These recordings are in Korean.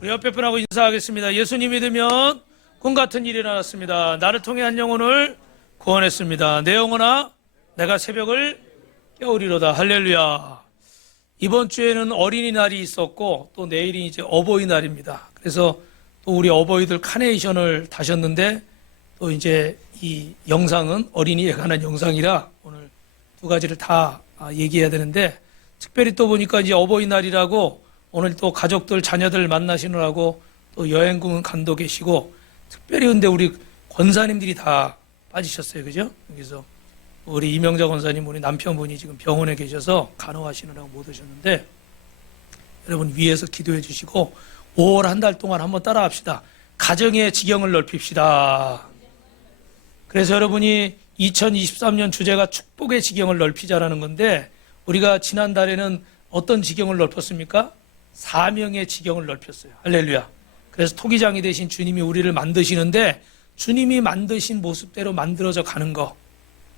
우리 옆에 분하고 인사하겠습니다. 예수님 믿으면 꿈 같은 일이 일어났습니다. 나를 통해 한 영혼을 구원했습니다. 내 영혼아, 내가 새벽을 깨우리로다. 할렐루야. 이번 주에는 어린이날이 있었고 또 내일이 이제 어버이날입니다. 그래서 또 우리 어버이들 카네이션을 다셨는데 또 이제 이 영상은 어린이에 관한 영상이라 오늘 두 가지를 다 얘기해야 되는데, 특별히 또 보니까 이제 어버이날이라고 오늘 또 가족들 자녀들 만나시느라고 또 여행군 간도 계시고, 특별히 근데 우리 권사님들이 다 빠지셨어요. 그죠? 여기서 우리 이명자 권사님, 우리 남편분이 지금 병원에 계셔서 간호하시느라고 못 오셨는데, 여러분 위에서 기도해 주시고 5월 한 달 동안 한번 따라 합시다. 가정의 지경을 넓힙시다. 그래서 여러분이 2023년 주제가 축복의 지경을 넓히자라는 건데, 우리가 지난달에는 어떤 지경을 넓혔습니까? 사명의 지경을 넓혔어요. 할렐루야. 그래서 토기장이 되신 주님이 우리를 만드시는데 주님이 만드신 모습대로 만들어져 가는 거,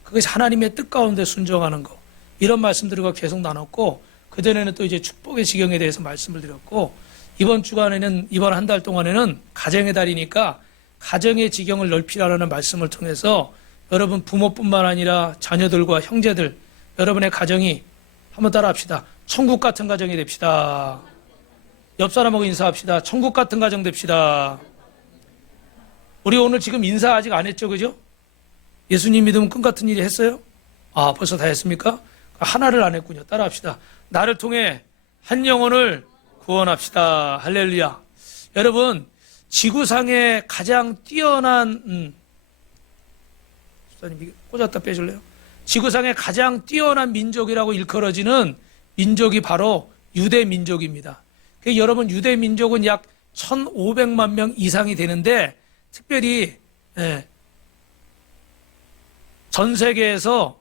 그것이 하나님의 뜻 가운데 순종하는 거, 이런 말씀들과 계속 나눴고, 그전에는 또 이제 축복의 지경에 대해서 말씀을 드렸고, 이번 주간에는, 이번 한 달 동안에는 가정의 달이니까 가정의 지경을 넓히라는 말씀을 통해서 여러분 부모뿐만 아니라 자녀들과 형제들, 여러분의 가정이 한번 따라 합시다. 천국 같은 가정이 됩시다. 옆 사람하고 인사합시다. 천국 같은 가정 됩시다. 우리 오늘 지금 인사 아직 안 했죠, 그죠? 예수님 믿으면 꿈 같은 일이 했어요? 아, 벌써 다 했습니까? 하나를 안 했군요. 따라 합시다. 나를 통해 한 영혼을 구원합시다. 할렐루야. 여러분, 지구상에 가장 뛰어난 수사님 꽂았다 빼줄래요? 지구상에 가장 뛰어난 민족이라고 일컬어지는 민족이 바로 유대 민족입니다. 여러분, 유대 민족은 약 1,500만 명 이상이 되는데, 특별히 전 세계에서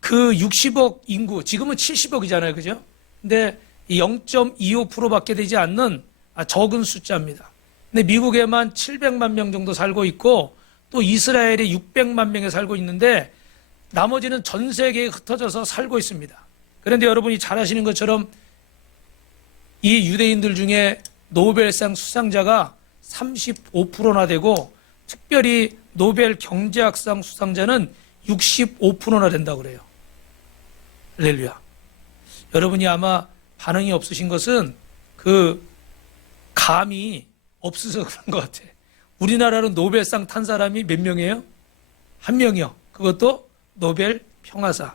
그 60억 인구, 지금은 70억이잖아요, 그죠? 근데 0.25%밖에 되지 않는 적은 숫자입니다. 근데 미국에만 700만 명 정도 살고 있고, 또 이스라엘에 600만 명이 살고 있는데, 나머지는 전 세계에 흩어져서 살고 있습니다. 그런데 여러분이 잘 아시는 것처럼 이 유대인들 중에 노벨상 수상자가 35%나 되고, 특별히 노벨 경제학상 수상자는 65%나 된다고 그래요. 할렐루야. 여러분이 아마 반응이 없으신 것은 그 감이 없어서 그런 것 같아. 우리나라로 노벨상 탄 사람이 몇 명이에요? 한 명이요. 그것도 노벨 평화상.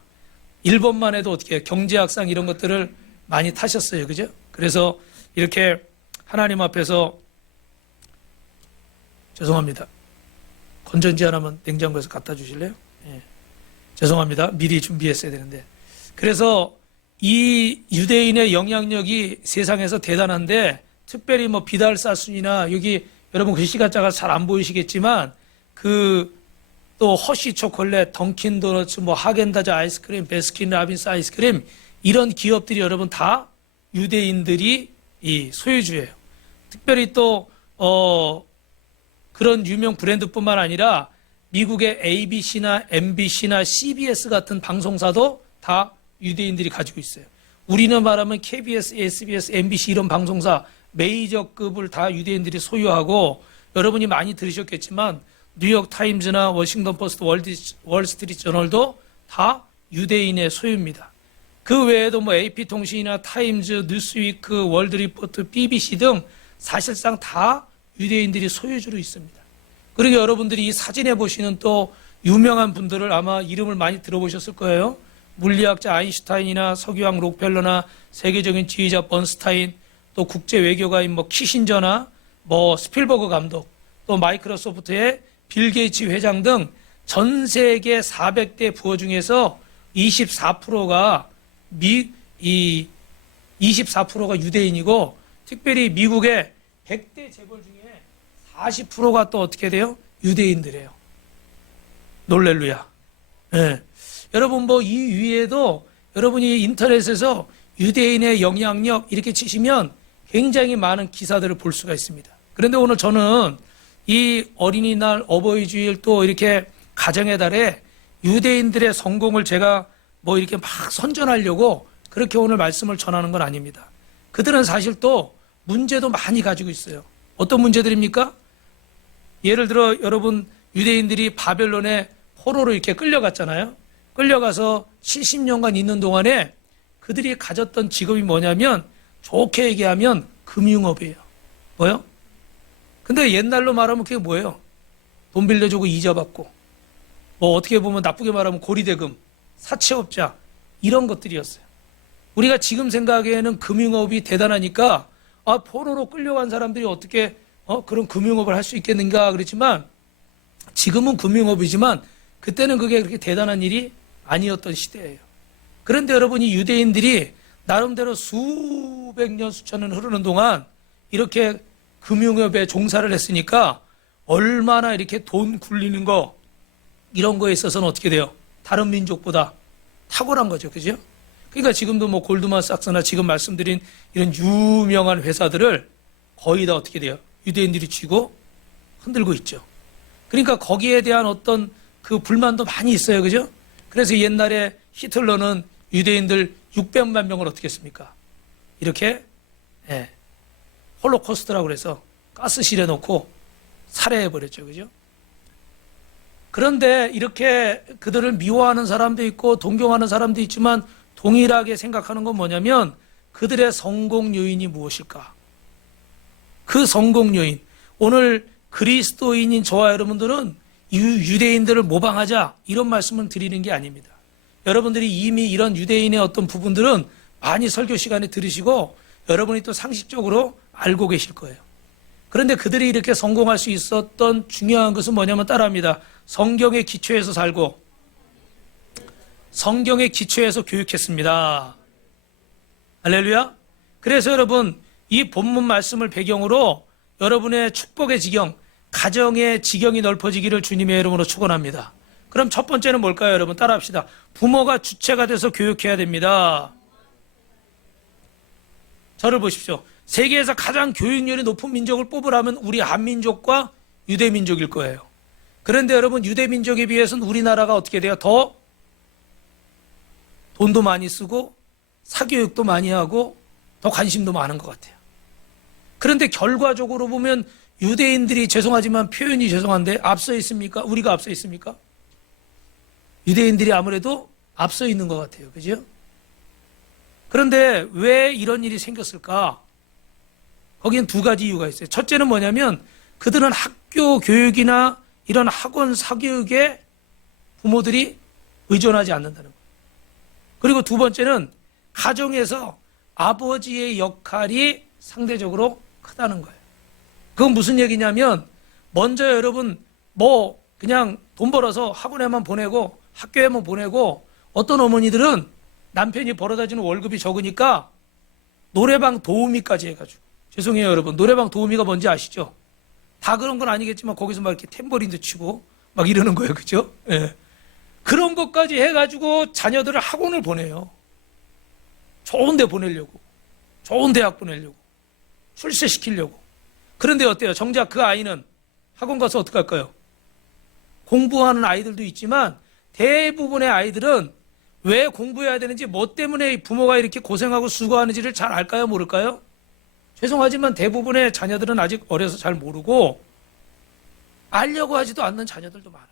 일본만 해도 어떻게 해요? 경제학상 이런 것들을 많이 타셨어요. 그죠? 그래서 이렇게 하나님 앞에서, 죄송합니다. 건전지 하나만 냉장고에서 갖다 주실래요? 예. 죄송합니다. 미리 준비했어야 되는데. 그래서 이 유대인의 영향력이 세상에서 대단한데, 특별히 뭐 비달사순이나 여기 여러분 글씨가 작아서 잘 안 보이시겠지만 또 허쉬 초콜릿, 던킨 도너츠, 뭐 하겐다즈 아이스크림, 베스킨 라빈스 아이스크림, 이런 기업들이 여러분 다 유대인들이 이 소유주예요. 특별히 또 그런 유명 브랜드뿐만 아니라 미국의 ABC나 MBC나 CBS 같은 방송사도 다 유대인들이 가지고 있어요. 우리는 말하면 KBS, SBS, MBC 이런 방송사 메이저급을 다 유대인들이 소유하고, 여러분이 많이 들으셨겠지만 뉴욕 타임즈나 워싱턴 포스트, 월스트리트 저널도 다 유대인의 소유입니다. 그 외에도 뭐 AP통신이나 타임즈, 뉴스위크, 월드리포트, BBC 등 사실상 다 유대인들이 소유주로 있습니다. 그러니까 여러분들이 이 사진에 보시는 또 유명한 분들을 아마 이름을 많이 들어보셨을 거예요. 물리학자 아인슈타인이나 석유왕 록펠러나 세계적인 지휘자 번스타인, 또 국제 외교가인 뭐 키신저나 뭐 스필버그 감독, 또 마이크로소프트의 빌 게이츠 회장 등 전 세계 400대 부호 중에서 24%가 24%가 유대인이고, 특별히 미국의 100대 재벌 중에 40%가 또 어떻게 돼요? 유대인들이에요. 놀렐루야. 네. 여러분 뭐 이 위에도 여러분이 인터넷에서 유대인의 영향력 이렇게 치시면 굉장히 많은 기사들을 볼 수가 있습니다. 그런데 오늘 저는 이 어린이날, 어버이주일, 또 이렇게 가정의 달에 유대인들의 성공을 제가 뭐 이렇게 막 선전하려고 그렇게 오늘 말씀을 전하는 건 아닙니다. 그들은 사실 또 문제도 많이 가지고 있어요. 어떤 문제들입니까? 예를 들어 여러분 유대인들이 바벨론에 포로로 이렇게 끌려갔잖아요. 끌려가서 70년간 있는 동안에 그들이 가졌던 직업이 뭐냐면 좋게 얘기하면 금융업이에요. 뭐요? 근데 옛날로 말하면 그게 뭐예요? 돈 빌려주고 이자 받고 뭐 어떻게 보면 나쁘게 말하면 고리대금, 사채업자 이런 것들이었어요. 우리가 지금 생각에는 금융업이 대단하니까 포로로 끌려간 사람들이 어떻게 그런 금융업을 할 수 있겠는가 그렇지만 지금은 금융업이지만 그때는 그게 그렇게 대단한 일이 아니었던 시대예요. 그런데 여러분 이 유대인들이 나름대로 수백 년 수천 년 흐르는 동안 이렇게 금융업에 종사를 했으니까 얼마나 이렇게 돈 굴리는 거 이런 거에 있어서는 어떻게 돼요? 다른 민족보다 탁월한 거죠. 그죠? 그러니까 지금도 뭐 골드만삭스나 지금 말씀드린 이런 유명한 회사들을 거의 다 어떻게 돼요? 유대인들이 쥐고 흔들고 있죠. 그러니까 거기에 대한 어떤 그 불만도 많이 있어요. 그죠? 그래서 옛날에 히틀러는 유대인들 600만 명을 어떻게 했습니까? 이렇게 홀로코스트라고 그래서 가스실에 넣고 살해해버렸죠. 그죠? 그런데 이렇게 그들을 미워하는 사람도 있고 동경하는 사람도 있지만 동일하게 생각하는 건 뭐냐면 그들의 성공 요인이 무엇일까? 그 성공 요인. 오늘 그리스도인인 저와 여러분들은 유대인들을 모방하자 이런 말씀을 드리는 게 아닙니다. 여러분들이 이미 이런 유대인의 어떤 부분들은 많이 설교 시간에 들으시고 여러분이 또 상식적으로 알고 계실 거예요. 그런데 그들이 이렇게 성공할 수 있었던 중요한 것은 뭐냐면 따라합니다. 성경의 기초에서 살고 성경의 기초에서 교육했습니다. 할렐루야. 그래서 여러분 이 본문 말씀을 배경으로 여러분의 축복의 지경, 가정의 지경이 넓어지기를 주님의 이름으로 축원합니다. 그럼 첫 번째는 뭘까요, 여러분? 따라합시다. 부모가 주체가 돼서 교육해야 됩니다. 저를 보십시오. 세계에서 가장 교육률이 높은 민족을 뽑으라면 우리 한민족과 유대민족일 거예요. 그런데 여러분 유대민족에 비해서는 우리나라가 어떻게 돼요? 더 돈도 많이 쓰고 사교육도 많이 하고 더 관심도 많은 것 같아요. 그런데 결과적으로 보면 유대인들이 죄송하지만 표현이 죄송한데 앞서 있습니까? 우리가 앞서 있습니까? 유대인들이 아무래도 앞서 있는 것 같아요. 그죠? 그런데 왜 이런 일이 생겼을까? 거기엔 두 가지 이유가 있어요. 첫째는 뭐냐면 그들은 학교 교육이나 이런 학원 사교육에 부모들이 의존하지 않는다는 거예요. 그리고 두 번째는 가정에서 아버지의 역할이 상대적으로 크다는 거예요. 그건 무슨 얘기냐면 먼저 여러분 뭐 그냥 돈 벌어서 학원에만 보내고 학교에만 보내고 어떤 어머니들은 남편이 벌어다주는 월급이 적으니까 노래방 도우미까지 해가지고 죄송해요 여러분 노래방 도우미가 뭔지 아시죠? 다 그런 건 아니겠지만 거기서 막 이렇게 탬버린도 치고 막 이러는 거예요. 그죠? 예. 그런 것까지 해가지고 자녀들을 학원을 보내요. 좋은 데 보내려고 좋은 대학 보내려고 출세시키려고. 그런데 어때요? 정작 그 아이는 학원 가서 어떻게 할까요? 공부하는 아이들도 있지만 대부분의 아이들은 왜 공부해야 되는지 뭐 때문에 부모가 이렇게 고생하고 수고하는지를 잘 알까요? 모를까요? 죄송하지만 대부분의 자녀들은 아직 어려서 잘 모르고 알려고 하지도 않는 자녀들도 많아요.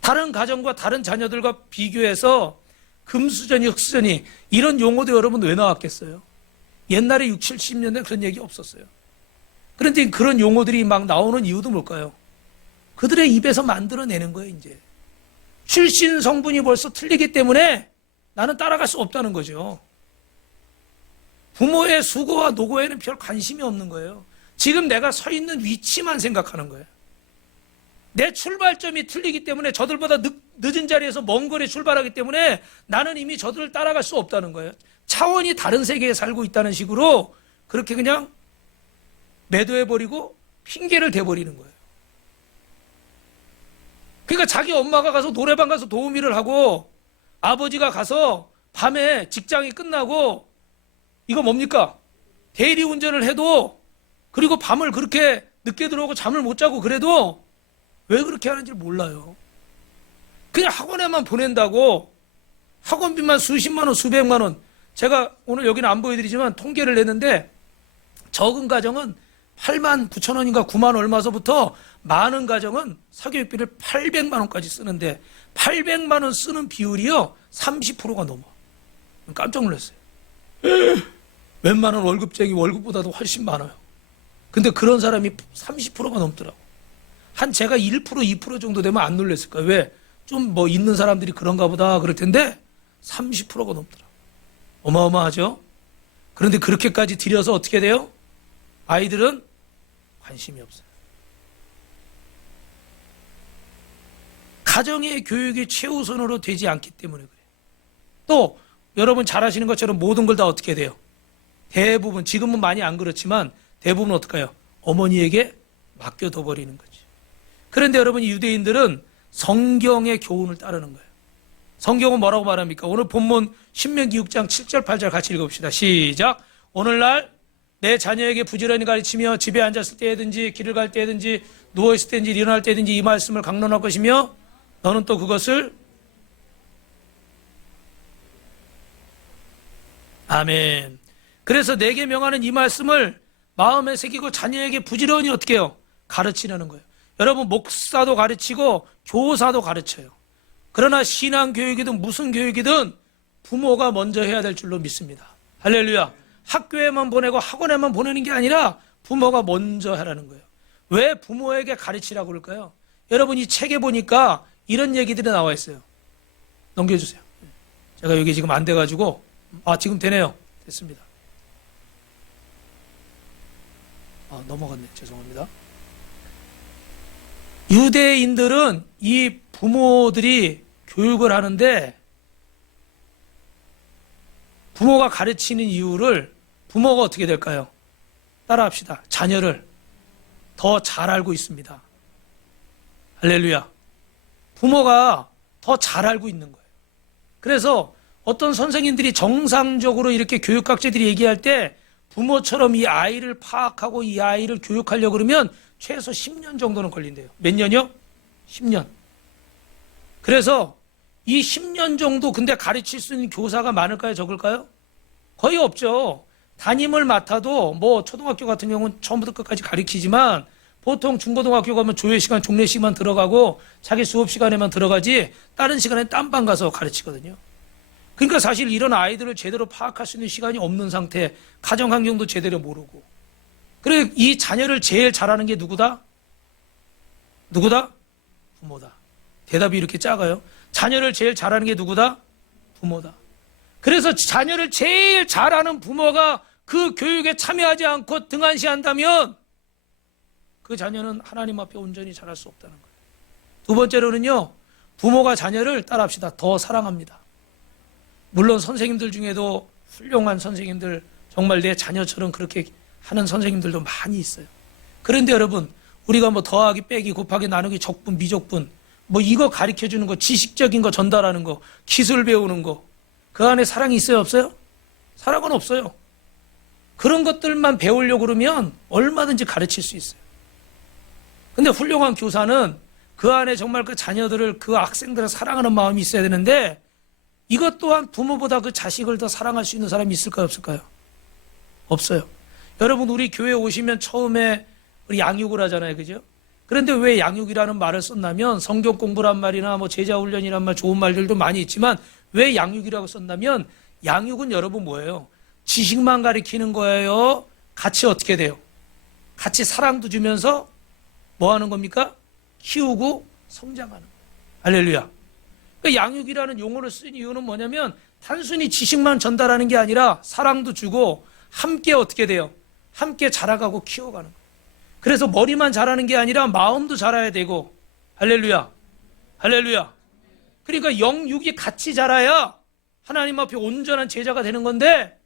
다른 가정과 다른 자녀들과 비교해서 금수저니 흑수저니 이런 용어도 여러분 왜 나왔겠어요? 옛날에 60, 70년대 그런 얘기 없었어요. 그런데 그런 용어들이 막 나오는 이유도 뭘까요? 그들의 입에서 만들어내는 거예요. 이제 출신 성분이 벌써 틀리기 때문에 나는 따라갈 수 없다는 거죠. 부모의 수고와 노고에는 별 관심이 없는 거예요. 지금 내가 서 있는 위치만 생각하는 거예요. 내 출발점이 틀리기 때문에 저들보다 늦은 자리에서 먼 거리에 출발하기 때문에 나는 이미 저들을 따라갈 수 없다는 거예요. 차원이 다른 세계에 살고 있다는 식으로 그렇게 그냥 매도해버리고 핑계를 대버리는 거예요. 그러니까 자기 엄마가 가서 노래방 가서 도우미를 하고 아버지가 가서 밤에 직장이 끝나고 이거 뭡니까? 대리운전을 해도 그리고 밤을 그렇게 늦게 들어오고 잠을 못 자고 그래도 왜 그렇게 하는지 몰라요. 그냥 학원에만 보낸다고 학원비만 수십만 원, 수백만 원. 제가 오늘 여기는 안 보여드리지만 통계를 냈는데 적은 가정은 8만 9천 원인가 9만 얼마서부터 많은 가정은 사교육비를 800만 원까지 쓰는데 800만 원 쓰는 비율이요 30%가 넘어. 깜짝 놀랐어요. 웬만한 월급쟁이 월급보다도 훨씬 많아요. 근데 그런 사람이 30%가 넘더라고. 한 제가 1% 2% 정도 되면 안 놀랐을 거예요. 왜? 좀 뭐 있는 사람들이 그런가 보다 그럴 텐데 30%가 넘더라고. 어마어마하죠? 그런데 그렇게까지 들여서 어떻게 돼요? 아이들은 관심이 없어요. 가정의 교육이 최우선으로 되지 않기 때문에 그래요. 또 여러분 잘 아시는 것처럼 모든 걸 다 어떻게 돼요? 대부분, 지금은 많이 안 그렇지만 대부분 어떡해요? 어머니에게 맡겨둬 버리는 거지. 그런데 여러분 유대인들은 성경의 교훈을 따르는 거예요. 성경은 뭐라고 말합니까? 오늘 본문 신명기 6장 7절 8절 같이 읽어봅시다. 시작. 오늘날 내 자녀에게 부지런히 가르치며 집에 앉았을 때든지 길을 갈 때든지 누워있을 때든지 일어날 때든지 이 말씀을 강론할 것이며 너는 또 그것을 아멘. 그래서 내게 명하는 이 말씀을 마음에 새기고 자녀에게 부지런히 어떻게 해요? 가르치려는 거예요. 여러분 목사도 가르치고 교사도 가르쳐요. 그러나 신앙교육이든 무슨 교육이든 부모가 먼저 해야 될 줄로 믿습니다. 할렐루야. 학교에만 보내고 학원에만 보내는 게 아니라 부모가 먼저 하라는 거예요. 왜 부모에게 가르치라고 그럴까요? 여러분 이 책에 보니까 이런 얘기들이 나와 있어요. 넘겨주세요. 제가 여기 지금 안 돼가지고 지금 되네요. 됐습니다. 넘어갔네. 죄송합니다. 유대인들은 이 부모들이 교육을 하는데 부모가 가르치는 이유를 부모가 어떻게 될까요? 따라합시다. 자녀를 더 잘 알고 있습니다. 할렐루야. 부모가 더 잘 알고 있는 거예요. 그래서 어떤 선생님들이 정상적으로 이렇게 교육학자들이 얘기할 때 부모처럼 이 아이를 파악하고 이 아이를 교육하려고 그러면 최소 10년 정도는 걸린대요. 몇 년이요? 10년. 그래서 이 10년 정도 근데 가르칠 수 있는 교사가 많을까요? 적을까요? 거의 없죠. 담임을 맡아도 뭐 초등학교 같은 경우는 처음부터 끝까지 가르치지만 보통 중고등학교 가면 조회 시간, 종례 시간 들어가고 자기 수업 시간에만 들어가지 다른 시간에 딴방 가서 가르치거든요. 그러니까 사실 이런 아이들을 제대로 파악할 수 있는 시간이 없는 상태, 가정 환경도 제대로 모르고. 그래 이 자녀를 제일 잘하는 게 누구다? 누구다? 부모다. 대답이 이렇게 작아요. 자녀를 제일 잘하는 게 누구다? 부모다. 그래서 자녀를 제일 잘하는 부모가 그 교육에 참여하지 않고 등한시한다면 그 자녀는 하나님 앞에 온전히 자랄 수 없다는 거예요. 두 번째로는요, 부모가 자녀를 따라합시다. 더 사랑합니다. 물론 선생님들 중에도 훌륭한 선생님들, 정말 내 자녀처럼 그렇게 하는 선생님들도 많이 있어요. 그런데 여러분, 우리가 뭐 더하기, 빼기, 곱하기, 나누기, 적분, 미적분, 뭐 이거 가르쳐 주는 거, 지식적인 거 전달하는 거, 기술 배우는 거, 그 안에 사랑이 있어요, 없어요? 사랑은 없어요. 그런 것들만 배우려고 그러면 얼마든지 가르칠 수 있어요. 근데 훌륭한 교사는 그 안에 정말 그 자녀들을, 그 학생들을 사랑하는 마음이 있어야 되는데 이것 또한 부모보다 그 자식을 더 사랑할 수 있는 사람이 있을까요, 없을까요? 없어요. 여러분, 우리 교회 오시면 처음에 우리 양육을 하잖아요, 그죠? 그런데 왜 양육이라는 말을 썼냐면 성경 공부란 말이나 뭐 제자 훈련이란 말, 좋은 말들도 많이 있지만 왜 양육이라고 썼냐면 양육은 여러분 뭐예요? 지식만 가르치는 거예요? 같이 어떻게 돼요? 같이 사랑도 주면서 뭐 하는 겁니까? 키우고 성장하는 거예요. 할렐루야. 그러니까 양육이라는 용어를 쓴 이유는 뭐냐면 단순히 지식만 전달하는 게 아니라 사랑도 주고 함께 어떻게 돼요? 함께 자라가고 키워가는 거예요. 그래서 머리만 자라는 게 아니라 마음도 자라야 되고, 할렐루야. 할렐루야. 그러니까 영육이 같이 자라야 하나님 앞에 온전한 제자가 되는 건데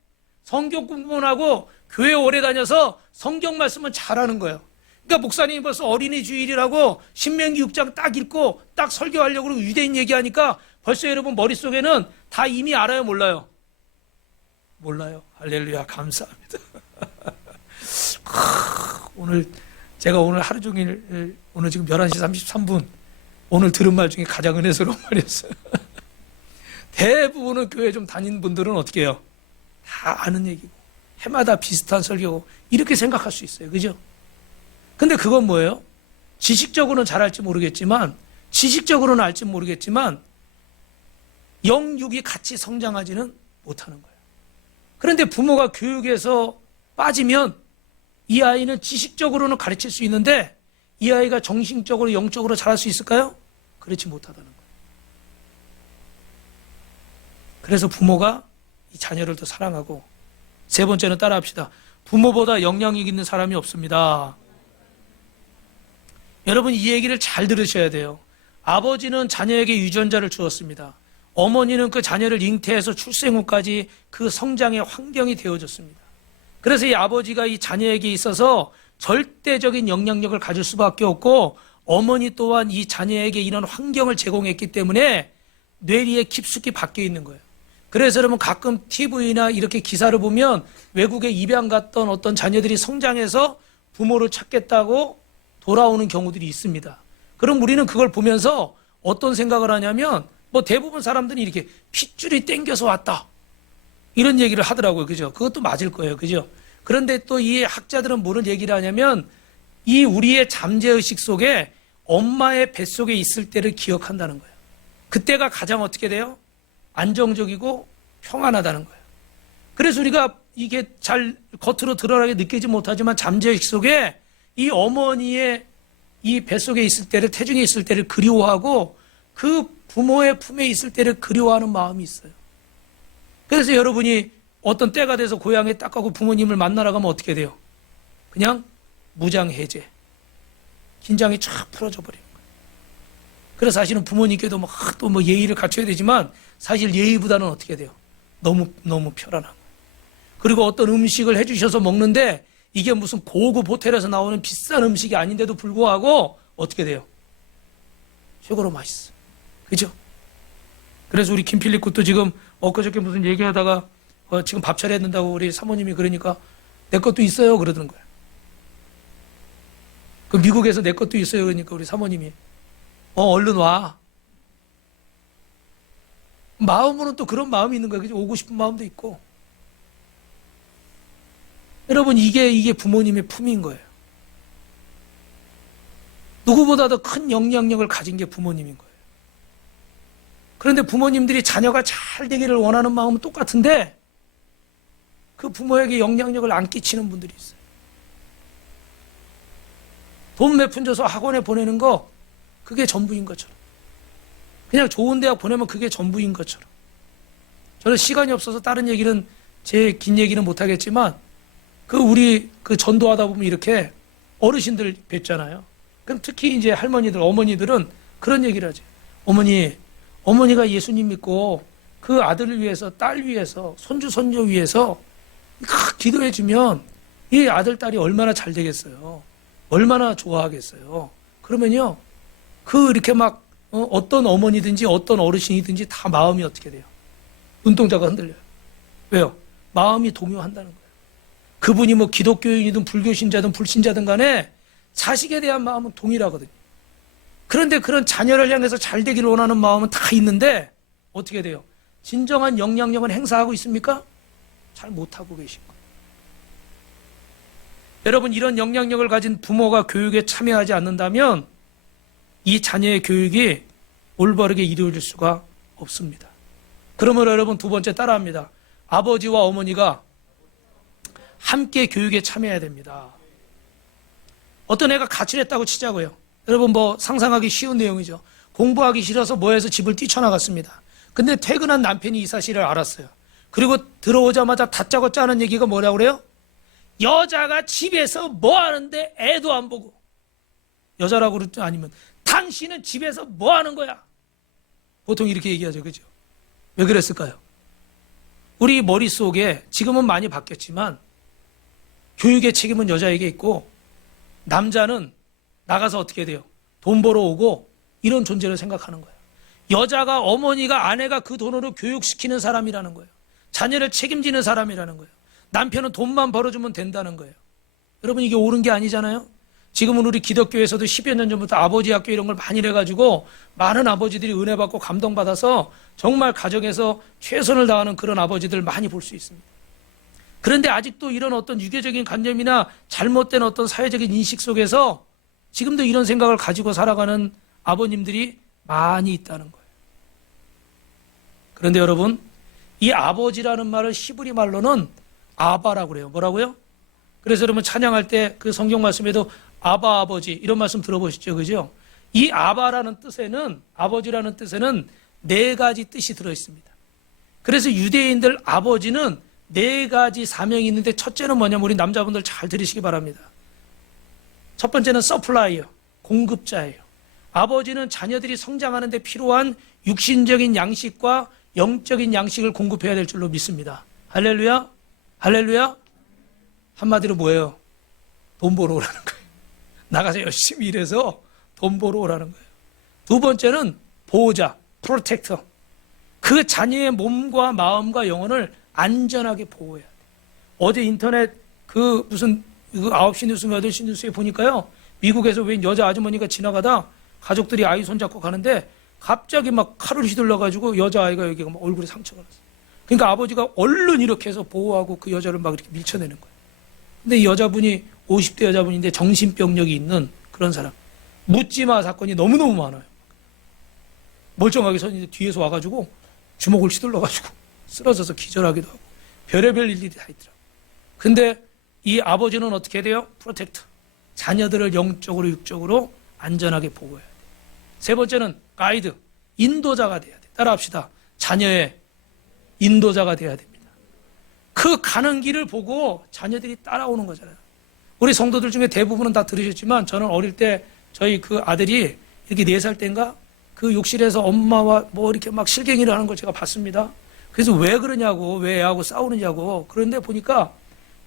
성경 공부만 하고 교회 오래 다녀서 성경 말씀은 잘하는 거예요. 그러니까 목사님이 벌써 어린이 주일이라고 신명기 6장 딱 읽고 딱 설교하려고 그러고 유대인 얘기하니까 벌써 여러분 머릿속에는 다 이미 알아요, 몰라요? 몰라요. 할렐루야. 감사합니다. 제가 오늘 하루 종일, 오늘 지금 11시 33분 오늘 들은 말 중에 가장 은혜스러운 말이었어요. 대부분은 교회 좀 다닌 분들은 어떻게 해요? 다 아는 얘기고 해마다 비슷한 설교고 이렇게 생각할 수 있어요. 그죠? 근데 그건 뭐예요? 지식적으로는 잘할지 모르겠지만 지식적으로는 알지 모르겠지만 영육이 같이 성장하지는 못하는 거예요. 그런데 부모가 교육에서 빠지면 이 아이는 지식적으로는 가르칠 수 있는데 이 아이가 정신적으로 영적으로 자랄 수 있을까요? 그렇지 못하다는 거예요. 그래서 부모가 이 자녀를 더 사랑하고 세 번째는 따라합시다. 부모보다 영향력 있는 사람이 없습니다. 여러분 이 얘기를 잘 들으셔야 돼요. 아버지는 자녀에게 유전자를 주었습니다. 어머니는 그 자녀를 잉태해서 출생 후까지 그 성장의 환경이 되어줬습니다. 그래서 이 아버지가 이 자녀에게 있어서 절대적인 영향력을 가질 수밖에 없고 어머니 또한 이 자녀에게 이런 환경을 제공했기 때문에 뇌리에 깊숙이 박혀 있는 거예요. 그래서 여러분 가끔 TV나 이렇게 기사를 보면 외국에 입양 갔던 어떤 자녀들이 성장해서 부모를 찾겠다고 돌아오는 경우들이 있습니다. 그럼 우리는 그걸 보면서 어떤 생각을 하냐면 뭐 대부분 사람들이 이렇게 핏줄이 땡겨서 왔다 이런 얘기를 하더라고요. 그죠? 그것도 맞을 거예요. 그죠? 그런데 또 이 학자들은 뭐를 얘기를 하냐면 이 우리의 잠재의식 속에 엄마의 뱃속에 있을 때를 기억한다는 거예요. 그때가 가장 어떻게 돼요? 안정적이고 평안하다는 거예요. 그래서 우리가 이게 잘 겉으로 드러나게 느끼지 못하지만 잠재의식 속에 이 어머니의 이 뱃속에 있을 때를 태중에 있을 때를 그리워하고 그 부모의 품에 있을 때를 그리워하는 마음이 있어요. 그래서 여러분이 어떤 때가 돼서 고향에 딱 가고 부모님을 만나러 가면 어떻게 돼요? 그냥 무장해제. 긴장이 쫙 풀어져 버리는 거예요. 그래서 사실은 부모님께도 또 뭐 예의를 갖춰야 되지만 사실 예의보다는 어떻게 돼요? 너무 편안하고. 그리고 어떤 음식을 해주셔서 먹는데 이게 무슨 고급 호텔에서 나오는 비싼 음식이 아닌데도 불구하고 어떻게 돼요? 최고로 맛있어. 그죠? 그래서 우리 김필립 굿도 지금 엊그저께 무슨 얘기하다가 지금 밥 차려야 된다고 우리 사모님이 그러니까 내 것도 있어요 그러는 거예요. 그 미국에서 내 것도 있어요 그러니까 우리 사모님이 얼른 와. 마음으로는 또 그런 마음이 있는 거예요. 그죠? 오고 싶은 마음도 있고. 여러분 이게 부모님의 품인 거예요. 누구보다도 큰 영향력을 가진 게 부모님인 거예요. 그런데 부모님들이 자녀가 잘 되기를 원하는 마음은 똑같은데 그 부모에게 영향력을 안 끼치는 분들이 있어요. 돈 몇 푼 줘서 학원에 보내는 거 그게 전부인 것처럼 그냥 좋은 대학 보내면 그게 전부인 것처럼 저는 시간이 없어서 다른 얘기는 제 긴 얘기는 못하겠지만 우리 전도하다 보면 이렇게 어르신들 뵙잖아요. 그럼 특히 이제 할머니들, 어머니들은 그런 얘기를 하죠. 어머니가 예수님 믿고 그 아들을 위해서, 딸 위해서, 손주, 손녀 위해서 기도해주면 이 아들, 딸이 얼마나 잘 되겠어요. 얼마나 좋아하겠어요. 그러면요, 이렇게 어떤 어머니든지 어떤 어르신이든지 다 마음이 어떻게 돼요? 눈동자가 흔들려요. 왜요? 마음이 동요한다는 거예요. 그분이 뭐 기독교인이든 불교신자든 불신자든 간에 자식에 대한 마음은 동일하거든요. 그런데 그런 자녀를 향해서 잘 되기를 원하는 마음은 다 있는데 어떻게 돼요? 진정한 영향력은 행사하고 있습니까? 잘 못하고 계신 거예요. 여러분 이런 영향력을 가진 부모가 교육에 참여하지 않는다면 이 자녀의 교육이 올바르게 이루어질 수가 없습니다. 그러므로 여러분 두 번째 따라합니다. 아버지와 어머니가 함께 교육에 참여해야 됩니다. 어떤 애가 가출했다고 치자고요. 여러분 뭐 상상하기 쉬운 내용이죠. 공부하기 싫어서 뭐해서 집을 뛰쳐나갔습니다. 근데 퇴근한 남편이 이 사실을 알았어요. 그리고 들어오자마자 다짜고짜 하는 얘기가 뭐라고 그래요? 여자가 집에서 뭐 하는데 애도 안 보고. 여자라고 그러죠. 아니면 당신은 집에서 뭐 하는 거야? 보통 이렇게 얘기하죠. 그죠? 왜 그랬을까요? 우리 머릿속에 지금은 많이 바뀌었지만 교육의 책임은 여자에게 있고 남자는 나가서 어떻게 돼요? 돈 벌어오고 이런 존재를 생각하는 거예요. 여자가 어머니가 아내가 그 돈으로 교육시키는 사람이라는 거예요. 자녀를 책임지는 사람이라는 거예요. 남편은 돈만 벌어주면 된다는 거예요. 여러분 이게 옳은 게 아니잖아요. 지금은 우리 기독교에서도 10여 년 전부터 아버지 학교 이런 걸 많이 해가지고 많은 아버지들이 은혜 받고 감동받아서 정말 가정에서 최선을 다하는 그런 아버지들 많이 볼 수 있습니다. 그런데 아직도 이런 어떤 유교적인 관념이나 잘못된 어떤 사회적인 인식 속에서 지금도 이런 생각을 가지고 살아가는 아버님들이 많이 있다는 거예요. 그런데 여러분, 이 아버지라는 말을 히브리 말로는 아바라고 그래요. 뭐라고요? 그래서 여러분 찬양할 때 그 성경 말씀에도 아바 아버지 이런 말씀 들어보시죠. 그죠? 이 아바라는 뜻에는, 아버지라는 뜻에는 네 가지 뜻이 들어있습니다. 그래서 유대인들 아버지는 네 가지 사명이 있는데 첫째는 뭐냐면 우리 남자분들 잘 들으시기 바랍니다. 첫 번째는 서플라이어, 공급자예요. 아버지는 자녀들이 성장하는 데 필요한 육신적인 양식과 영적인 양식을 공급해야 될 줄로 믿습니다. 할렐루야? 할렐루야? 한마디로 뭐예요? 돈 벌어 오라는 거예요. 나가서 열심히 일해서 돈 벌어 오라는 거예요. 두 번째는 보호자, 프로텍터. 그 자녀의 몸과 마음과 영혼을 안전하게 보호해야 돼. 어제 인터넷 그 무슨 9시 뉴스인가 8시 뉴스에 보니까요. 미국에서 웬 여자 아주머니가 지나가다 가족들이 아이 손잡고 가는데 갑자기 막 칼을 휘둘러가지고 여자아이가 여기가 막 얼굴에 상처가 났어요. 그러니까 아버지가 얼른 이렇게 해서 보호하고 그 여자를 막 이렇게 밀쳐내는 거예요. 근데 이 여자분이 50대 여자분인데 정신병력이 있는 그런 사람. 묻지마 사건이 너무너무 많아요. 멀쩡하게 서 있는데 뒤에서 와가지고 주먹을 휘둘러가지고 쓰러져서 기절하기도 하고 별의별 일들이 다 있더라고요. 근데 이 아버지는 어떻게 돼요? 프로텍터. 자녀들을 영적으로 육적으로 안전하게 보호해야 돼요. 세 번째는 가이드, 인도자가 돼야 돼요. 따라합시다. 자녀의 인도자가 돼야 됩니다. 그 가는 길을 보고 자녀들이 따라오는 거잖아요. 우리 성도들 중에 대부분은 다 들으셨지만 저는 어릴 때 저희 그 아들이 이렇게 4살 때인가 그 욕실에서 엄마와 뭐 이렇게 막 실갱이를 하는 걸 제가 봤습니다. 그래서 왜 그러냐고, 왜 애하고 싸우느냐고. 그런데 보니까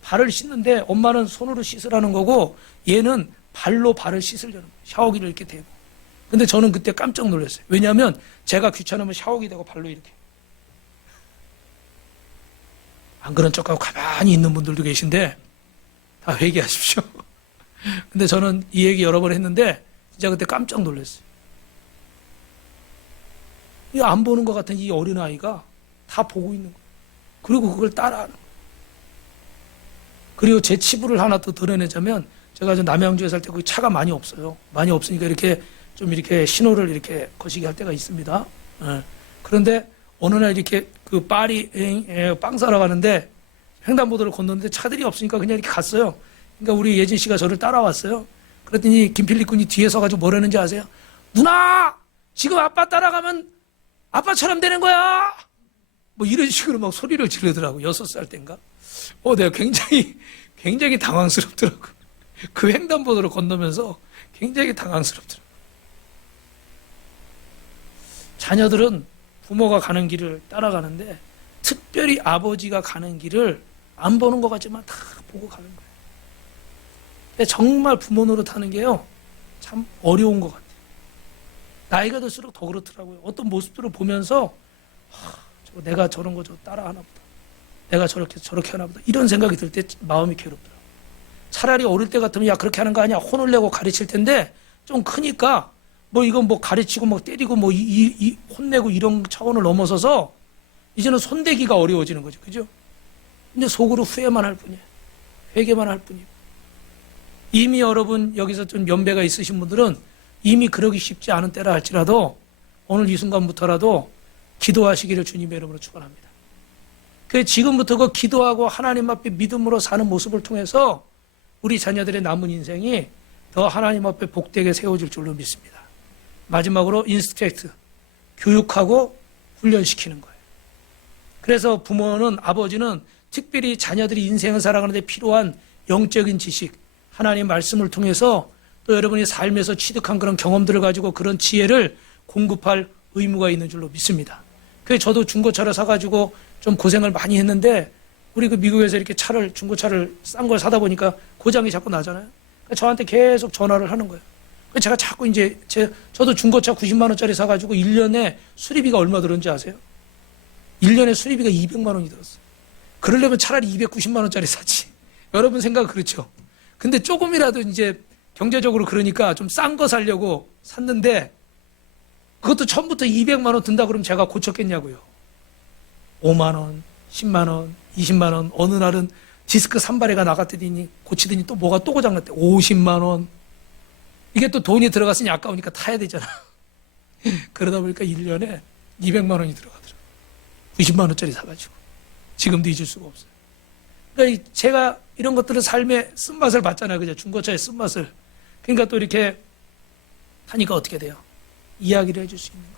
발을 씻는데 엄마는 손으로 씻으라는 거고 얘는 발로 발을 씻으려는 거예요. 샤워기를 이렇게 대고. 근데 저는 그때 깜짝 놀랐어요. 왜냐하면 제가 귀찮으면 샤워기 대고 발로 이렇게. 안 그런 척하고 가만히 있는 분들도 계신데 다 회개하십시오. 근데 저는 이 얘기 여러 번 했는데 진짜 그때 깜짝 놀랐어요. 이 안 보는 것 같은 이 어린아이가 다 보고 있는 거예요. 그리고 그걸 따라하는 거예요. 그리고 제 치부를 하나 더 드러내자면 제가 남양주에 살 때 거기 차가 많이 없어요. 많이 없으니까 이렇게 좀 이렇게 신호를 이렇게 거시기 할 때가 있습니다. 그런데 어느 날 이렇게 그 파리 빵 사러 가는데 횡단보도를 건너는데 차들이 없으니까 그냥 이렇게 갔어요. 그러니까 우리 예진 씨가 저를 따라왔어요. 그랬더니 김필리 군이 뒤에 서가지고 뭐라는지 아세요? 누나! 지금 아빠 따라가면 아빠처럼 되는 거야! 뭐 이런 식으로 막 소리를 지르더라고. 6살 때인가? 내가 굉장히 당황스럽더라고. 그 횡단보도를 건너면서 굉장히 당황스럽더라고. 자녀들은 부모가 가는 길을 따라가는데 특별히 아버지가 가는 길을 안 보는 것 같지만 다 보고 가는 거예요. 근데 정말 부모 노릇하는 게요. 참 어려운 것 같아요. 나이가 들수록 더 그렇더라고요. 어떤 모습들을 보면서 내가 저런 거 따라 하나 보다. 내가 저렇게 하나 보다. 이런 생각이 들 때 마음이 괴롭더라고요. 차라리 어릴 때 같으면 야 그렇게 하는 거 아니야. 혼을 내고 가르칠 텐데 좀 크니까 뭐 이건 뭐 가르치고 뭐 때리고 뭐 혼내고 이런 차원을 넘어서서 이제는 손대기가 어려워지는 거죠. 그죠? 근데 속으로 후회만 할 뿐이에요. 회개만 할 뿐이에요. 이미 여러분 여기서 좀 연배가 있으신 분들은 이미 그러기 쉽지 않은 때라 할지라도 오늘 이 순간부터라도 기도하시기를 주님의 이름으로 축원합니다. 그 지금부터 그 기도하고 하나님 앞에 믿음으로 사는 모습을 통해서 우리 자녀들의 남은 인생이 더 하나님 앞에 복되게 세워질 줄로 믿습니다. 마지막으로 인스트렉트, 교육하고 훈련시키는 거예요. 그래서 부모는 아버지는 특별히 자녀들이 인생을 살아가는 데 필요한 영적인 지식, 하나님 말씀을 통해서 또 여러분이 삶에서 취득한 그런 경험들을 가지고 그런 지혜를 공급할 의무가 있는 줄로 믿습니다. 그래서 저도 중고차를 사가지고 좀 고생을 많이 했는데 우리 그 미국에서 이렇게 중고차를 싼 걸 사다 보니까 고장이 자꾸 나잖아요. 그러니까 저한테 계속 전화를 하는 거예요. 그래서 제가 자꾸 이제 저도 중고차 90만 원짜리 사가지고 1년에 수리비가 얼마 들었는지 아세요? 1년에 수리비가 200만 원이 들었어요. 그러려면 차라리 290만 원짜리 사지. 여러분 생각 그렇죠? 근데 조금이라도 이제 경제적으로 그러니까 좀 싼 거 사려고 샀는데 그것도 처음부터 200만 원 든다 그러면 제가 고쳤겠냐고요. 5만 원, 10만 원, 20만 원, 어느 날은 디스크 산발해가 나갔더니 고치더니 또 뭐가 또 고장났대. 50만 원. 이게 또 돈이 들어갔으니 아까우니까 타야 되잖아. 그러다 보니까 1년에 200만 원이 들어가더라고요. 90만 원짜리 사가지고. 지금도 잊을 수가 없어요. 그러니까 제가 이런 것들은 삶의 쓴맛을 봤잖아요. 그죠? 중고차의 쓴맛을. 그러니까 또 이렇게 하니까 어떻게 돼요? 이야기를 해줄 수 있는 거예요.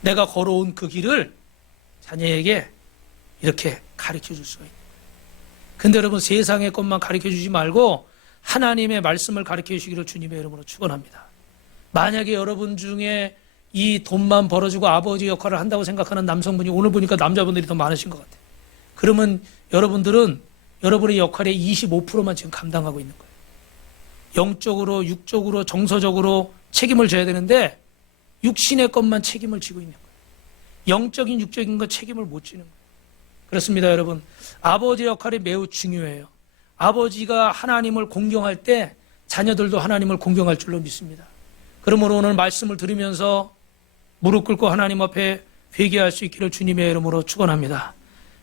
내가 걸어온 그 길을 자녀에게 이렇게 가르쳐 줄 수가 있는 거예요. 근데 여러분 세상의 것만 가르쳐 주지 말고 하나님의 말씀을 가르쳐 주시기를 주님의 이름으로 축원합니다. 만약에 여러분 중에 이 돈만 벌어주고 아버지 역할을 한다고 생각하는 남성분이 오늘 보니까 남자분들이 더 많으신 것 같아요. 그러면 여러분들은 여러분의 역할의 25%만 지금 감당하고 있는 거예요. 영적으로, 육적으로, 정서적으로 책임을 져야 되는데 육신의 것만 책임을 지고 있는 거예요. 영적인, 육적인 것 책임을 못 지는 거예요. 그렇습니다, 여러분. 아버지 역할이 매우 중요해요. 아버지가 하나님을 공경할 때 자녀들도 하나님을 공경할 줄로 믿습니다. 그러므로 오늘 말씀을 들으면서 무릎 꿇고 하나님 앞에 회개할 수 있기를 주님의 이름으로 축원합니다.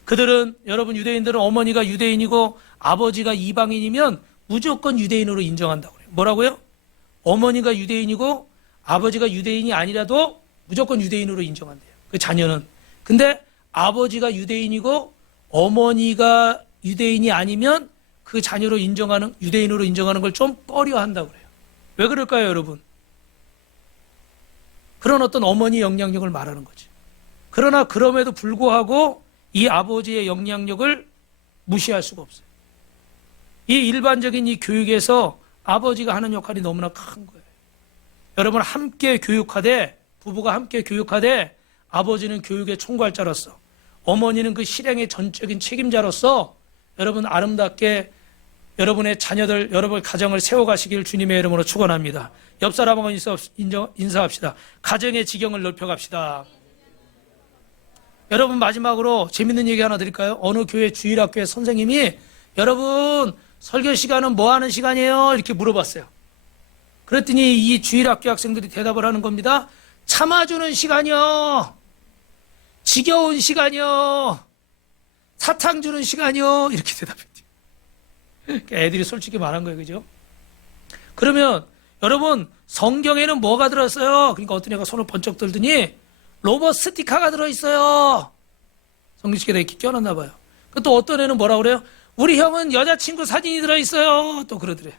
그들은 여러분 유대인들은 어머니가 유대인이고 아버지가 이방인이면 무조건 유대인으로 인정한다고 그래요. 뭐라고요? 어머니가 유대인이고 아버지가 유대인이 아니라도 무조건 유대인으로 인정한대요. 그 자녀는. 근데 아버지가 유대인이고 어머니가 유대인이 아니면 그 자녀로 인정하는 유대인으로 인정하는 걸 좀 꺼려한다고 그래요. 왜 그럴까요, 여러분? 그런 어떤 어머니 영향력을 말하는 거죠. 그러나 그럼에도 불구하고 이 아버지의 영향력을 무시할 수가 없어요. 이 일반적인 이 교육에서 아버지가 하는 역할이 너무나 큰 거예요. 여러분 함께 교육하되 부부가 함께 교육하되 아버지는 교육의 총괄자로서 어머니는 그 실행의 전적인 책임자로서 여러분 아름답게 여러분의 자녀들, 여러분의 가정을 세워가시길 주님의 이름으로 축원합니다. 옆 사람하고 인사합시다. 가정의 지경을 넓혀갑시다. 여러분 마지막으로 재밌는 얘기 하나 드릴까요? 어느 교회 주일학교의 선생님이 여러분 설교 시간은 뭐 하는 시간이에요? 이렇게 물어봤어요. 그랬더니 이 주일학교 학생들이 대답을 하는 겁니다. 참아주는 시간이요. 지겨운 시간이요. 사탕 주는 시간이요. 이렇게 대답했대요. 애들이 솔직히 말한 거예요. 그죠? 그러면 여러분 성경에는 뭐가 들었어요? 그러니까 어떤 애가 손을 번쩍 들더니 로봇 스티커가 들어있어요. 성경책에다 이렇게 껴놨나 봐요. 또 어떤 애는 뭐라 그래요? 우리 형은 여자친구 사진이 들어있어요. 또 그러더래요.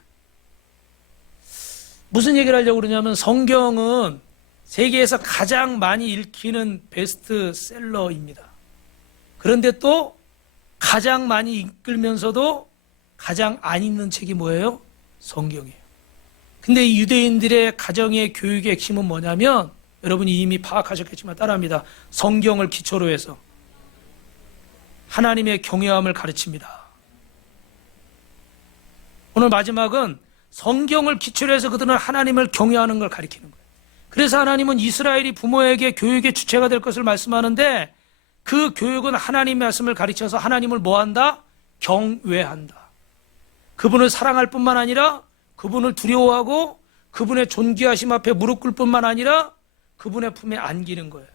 무슨 얘기를 하려고 그러냐면 성경은 세계에서 가장 많이 읽히는 베스트셀러입니다. 그런데 또 가장 많이 읽으면서도 가장 안 읽는 책이 뭐예요? 성경이에요. 근데 이 유대인들의 가정의 교육의 핵심은 뭐냐면 여러분이 이미 파악하셨겠지만 따라합니다. 성경을 기초로 해서 하나님의 경외함을 가르칩니다. 오늘 마지막은 성경을 기초로 해서 그들은 하나님을 경외하는 걸 가리키는 거예요. 그래서 하나님은 이스라엘이 부모에게 교육의 주체가 될 것을 말씀하는데 그 교육은 하나님의 말씀을 가르쳐서 하나님을 뭐한다? 경외한다. 그분을 사랑할 뿐만 아니라 그분을 두려워하고 그분의 존귀하심 앞에 무릎 꿇을 뿐만 아니라 그분의 품에 안기는 거예요.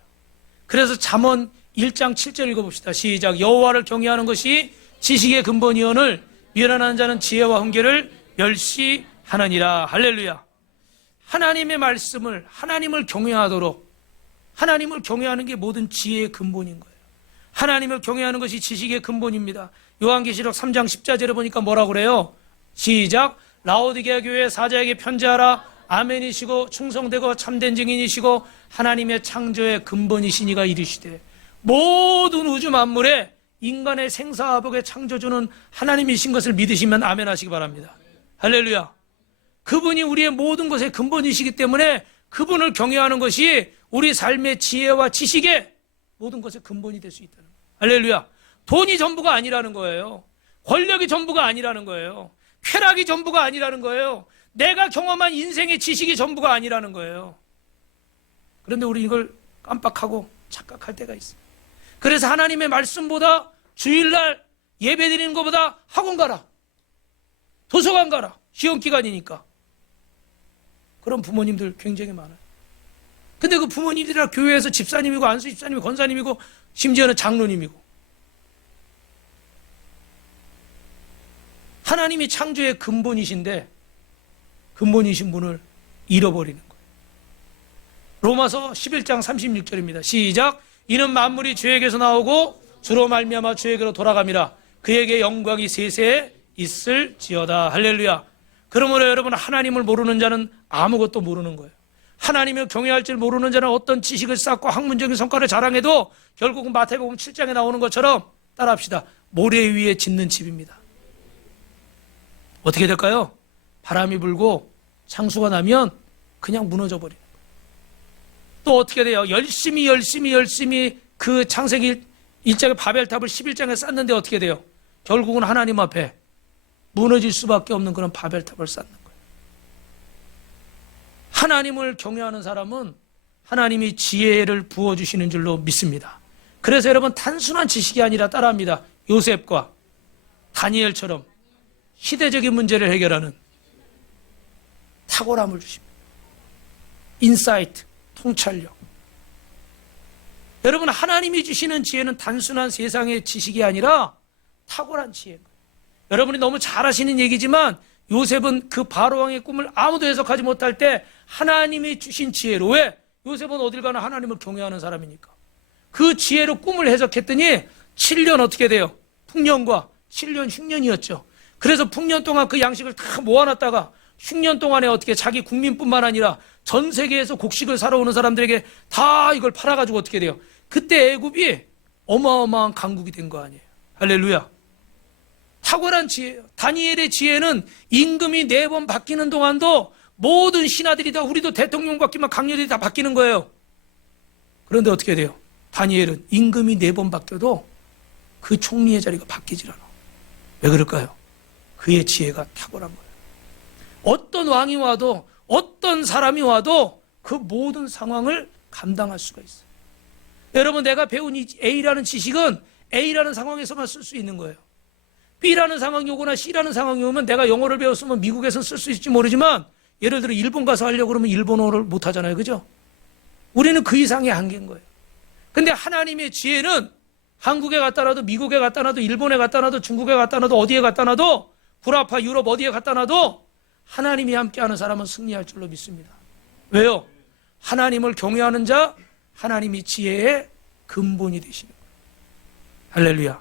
그래서 잠언 1장 7절 읽어봅시다. 시작. 여호와를 경외하는 것이 지식의 근본이오늘 미련한 자는 지혜와 훈계를 멸시하느니라. 할렐루야. 하나님의 말씀을 하나님을 경외하도록 하나님을 경외하는 게 모든 지혜의 근본인 거예요. 하나님을 경외하는 것이 지식의 근본입니다. 요한계시록 3장 10절에 보니까 뭐라고 그래요? 시작. 라오디게아 교회 사자에게 편지하라. 아멘이시고 충성되고 참된 증인이시고 하나님의 창조의 근본이시니가 이르시되 모든 우주 만물에 인간의 생사화복의 창조주는 하나님이신 것을 믿으시면 아멘 하시기 바랍니다. 할렐루야. 그분이 우리의 모든 것의 근본이시기 때문에 그분을 경외하는 것이 우리 삶의 지혜와 지식의 모든 것의 근본이 될 수 있다는 거예요. 할렐루야. 돈이 전부가 아니라는 거예요. 권력이 전부가 아니라는 거예요. 쾌락이 전부가 아니라는 거예요. 내가 경험한 인생의 지식이 전부가 아니라는 거예요. 그런데 우리 이걸 깜빡하고 착각할 때가 있어요. 그래서 하나님의 말씀보다 주일날 예배 드리는 것보다 학원 가라. 도서관 가라. 시험기간이니까. 그런 부모님들 굉장히 많아요. 근데 그 부모님들이랑 교회에서 집사님이고 안수 집사님이고 권사님이고 심지어는 장로님이고 하나님이 창조의 근본이신데 근본이신 분을 잃어버리는 거예요. 로마서 11장 36절입니다. 시작. 이는 만물이 죄에게서 나오고 주로 말미암아 죄에게로 돌아감이라. 그에게 영광이 세세에 있을지어다. 할렐루야. 그러므로 여러분, 하나님을 모르는 자는 아무것도 모르는 거예요. 하나님을 경외할 줄 모르는 자는 어떤 지식을 쌓고 학문적인 성과를 자랑해도 결국은 마태복음 7장에 나오는 것처럼 따라합시다. 모래 위에 짓는 집입니다. 어떻게 될까요? 바람이 불고 창수가 나면 그냥 무너져 버려요. 또 어떻게 돼요? 열심히 그 창세기 1장의 바벨탑을 11장에 쌓는데 어떻게 돼요? 결국은 하나님 앞에 무너질 수밖에 없는 그런 바벨탑을 쌓는 거예요. 하나님을 경외하는 사람은 하나님이 지혜를 부어주시는 줄로 믿습니다. 그래서 여러분, 단순한 지식이 아니라 따라합니다. 요셉과 다니엘처럼 시대적인 문제를 해결하는 탁월함을 주십니다. 인사이트, 통찰력. 여러분, 하나님이 주시는 지혜는 단순한 세상의 지식이 아니라 탁월한 지혜인 거예요. 여러분이 너무 잘 아시는 얘기지만 요셉은 그 바로왕의 꿈을 아무도 해석하지 못할 때 하나님이 주신 지혜로, 왜? 요셉은 어딜 가나 하나님을 경외하는 사람이니까. 그 지혜로 꿈을 해석했더니 7년 어떻게 돼요? 풍년과 7년 흉년이었죠. 그래서 풍년 동안 그 양식을 다 모아놨다가 흉년 동안에 어떻게 자기 국민뿐만 아니라 전 세계에서 곡식을 사러 오는 사람들에게 다 이걸 팔아가지고 어떻게 돼요? 그때 애굽이 어마어마한 강국이 된 거 아니에요. 할렐루야. 탁월한 지혜예요. 다니엘의 지혜는 임금이 4번 바뀌는 동안도 모든 신하들이 다, 우리도 대통령 바뀌면 강렬히 다 바뀌는 거예요. 그런데 어떻게 돼요? 다니엘은 임금이 4번 바뀌어도 그 총리의 자리가 바뀌질 않아. 왜 그럴까요? 그의 지혜가 탁월한 거예요. 어떤 왕이 와도, 어떤 사람이 와도 그 모든 상황을 감당할 수가 있어요. 여러분, 내가 배운 이 A라는 지식은 A라는 상황에서만 쓸 수 있는 거예요. B라는 상황이 오거나 C라는 상황이 오면, 내가 영어를 배웠으면 미국에서는 쓸 수 있을지 모르지만 예를 들어 일본 가서 하려고 그러면 일본어를 못 하잖아요. 그죠? 우리는 그 이상의 한계인 거예요. 근데 하나님의 지혜는 한국에 갖다 놔도, 미국에 갖다 놔도, 일본에 갖다 놔도, 중국에 갖다 놔도, 어디에 갖다 놔도, 불아파 유럽 어디에 갖다 놔도 하나님이 함께하는 사람은 승리할 줄로 믿습니다. 왜요? 하나님을 경외하는 자, 하나님이 지혜의 근본이 되시는 거예요. 할렐루야.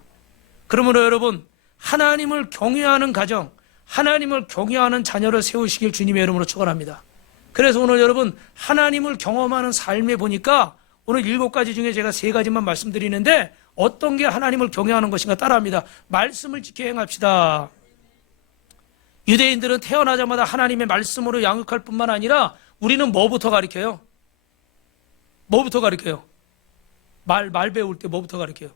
그러므로 여러분, 하나님을 경외하는 가정, 하나님을 경외하는 자녀를 세우시길 주님의 이름으로 축원합니다. 그래서 오늘 여러분, 하나님을 경험하는 삶에 보니까 오늘 7가지 중에 제가 3가지만 말씀드리는데, 어떤 게 하나님을 경외하는 것인가 따라합니다. 말씀을 지켜 행합시다. 유대인들은 태어나자마자 하나님의 말씀으로 양육할 뿐만 아니라 우리는 뭐부터 가르쳐요? 뭐부터 가르쳐요? 말 배울 때 뭐부터 가르쳐요?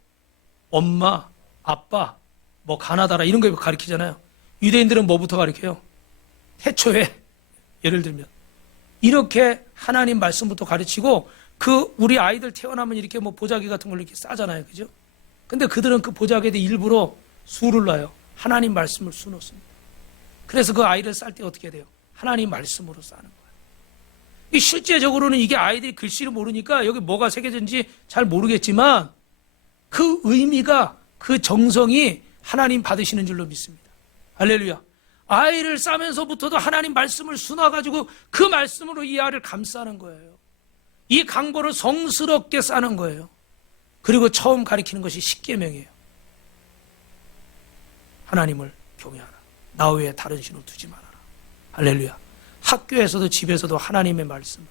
엄마, 아빠, 뭐 가나다라 이런 거 가르치잖아요. 유대인들은 뭐부터 가르쳐요? 태초에, 예를 들면 이렇게 하나님 말씀부터 가르치고, 그 우리 아이들 태어나면 이렇게 뭐 보자기 같은 걸로 이렇게 싸잖아요. 그죠? 근데 그들은 그 보자기에 일부러 수를 놔요. 하나님 말씀을 수놓습니다. 그래서 그 아이를 쌀 때 어떻게 돼요? 하나님 말씀으로 싸는 거예요. 실제적으로는 이게 아이들이 글씨를 모르니까 여기 뭐가 새겨진지 잘 모르겠지만 그 의미가, 그 정성이 하나님 받으시는 줄로 믿습니다. 할렐루야. 아이를 싸면서부터도 하나님 말씀을 수놔가지고 그 말씀으로 이 아이를 감싸는 거예요. 이 강보를 성스럽게 싸는 거예요. 그리고 처음 가리키는 것이 십계명이에요. 하나님을 경외하라. 나 외에 다른 신을 두지 말아라. 할렐루야. 학교에서도 집에서도 하나님의 말씀을,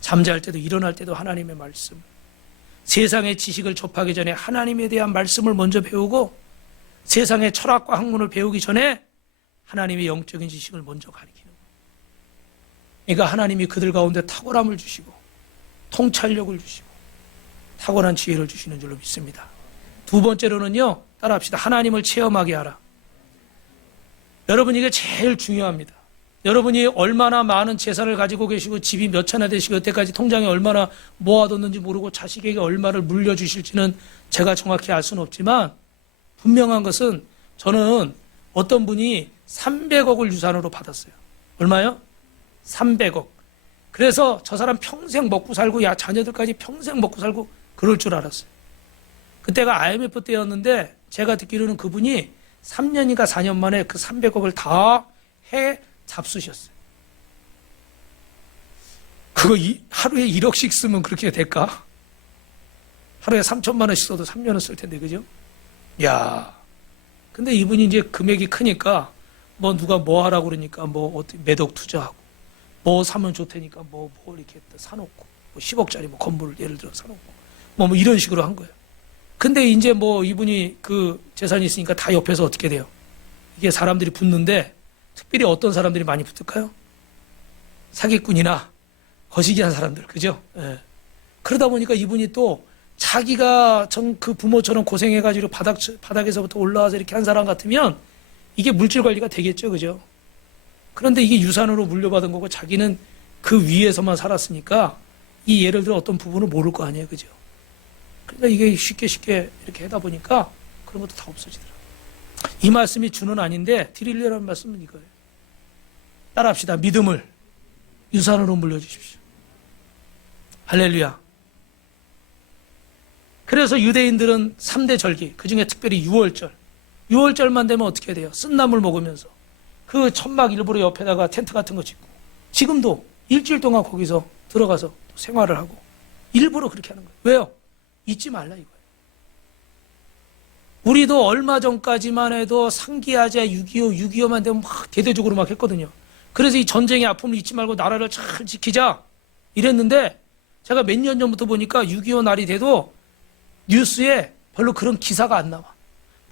잠잘 때도 일어날 때도 하나님의 말씀을, 세상의 지식을 접하기 전에 하나님에 대한 말씀을 먼저 배우고, 세상의 철학과 학문을 배우기 전에 하나님의 영적인 지식을 먼저 가리키는 거예요. 그러니까 하나님이 그들 가운데 탁월함을 주시고 통찰력을 주시고 탁월한 지혜를 주시는 줄로 믿습니다. 2번째로는요, 따라합시다. 하나님을 체험하게 하라. 여러분, 이게 제일 중요합니다. 여러분이 얼마나 많은 재산을 가지고 계시고 집이 몇 채나 되시고 여태까지 통장에 얼마나 모아뒀는지 모르고 자식에게 얼마를 물려주실지는 제가 정확히 알 수는 없지만, 분명한 것은 저는 어떤 분이 300억을 유산으로 받았어요. 얼마요? 300억. 그래서 저 사람 평생 먹고 살고, 야, 자녀들까지 평생 먹고 살고 그럴 줄 알았어요. 그때가 IMF 때였는데 제가 듣기로는 그분이 3년인가 4년 만에 그 300억을 다 해 잡수셨어요. 그거 하루에 1억씩 쓰면 그렇게 될까? 하루에 3천만 원씩 써도 3년은 쓸 텐데, 그죠? 야, 근데 이분이 이제 금액이 크니까 뭐 누가 뭐 하라고 그러니까 뭐 어떻게 매덕 투자하고 뭐 사면 좋다니까 뭐 이렇게 사놓고 뭐 10억짜리 뭐 건물을 예를 들어 사놓고 뭐 이런 식으로 한 거예요. 근데 이제 뭐 이분이 그 재산이 있으니까 다 옆에서 어떻게 돼요? 이게 사람들이 붙는데 특별히 어떤 사람들이 많이 붙을까요? 사기꾼이나 거시기한 사람들, 그죠? 예. 그러다 보니까 이분이 또 자기가 그 부모처럼 고생해가지고 바닥에서부터 올라와서 이렇게 한 사람 같으면 이게 물질 관리가 되겠죠, 그죠? 그런데 이게 유산으로 물려받은 거고 자기는 그 위에서만 살았으니까 이 예를 들어 어떤 부분을 모를 거 아니에요, 그죠? 그러니까 이게 쉽게 이렇게 하다 보니까 그런 것도 다 없어지더라고요. 이 말씀이 주는 아닌데 드리려는 말씀은 이거예요. 따라합시다. 믿음을 유산으로 물려주십시오. 할렐루야. 그래서 유대인들은 3대 절기, 그 중에 특별히 6월절만 되면 어떻게 돼요? 쓴나물 먹으면서 그 천막 일부러 옆에다가 텐트 같은 거 짓고 지금도 일주일 동안 거기서 들어가서 생활을 하고 일부러 그렇게 하는 거예요. 왜요? 잊지 말라 이거예요. 우리도 얼마 전까지만 해도 상기하자 6.25만 되면 막 대대적으로 막 했거든요. 그래서 이 전쟁의 아픔을 잊지 말고 나라를 잘 지키자 이랬는데 제가 몇 년 전부터 보니까 6.25 날이 돼도 뉴스에 별로 그런 기사가 안 나와.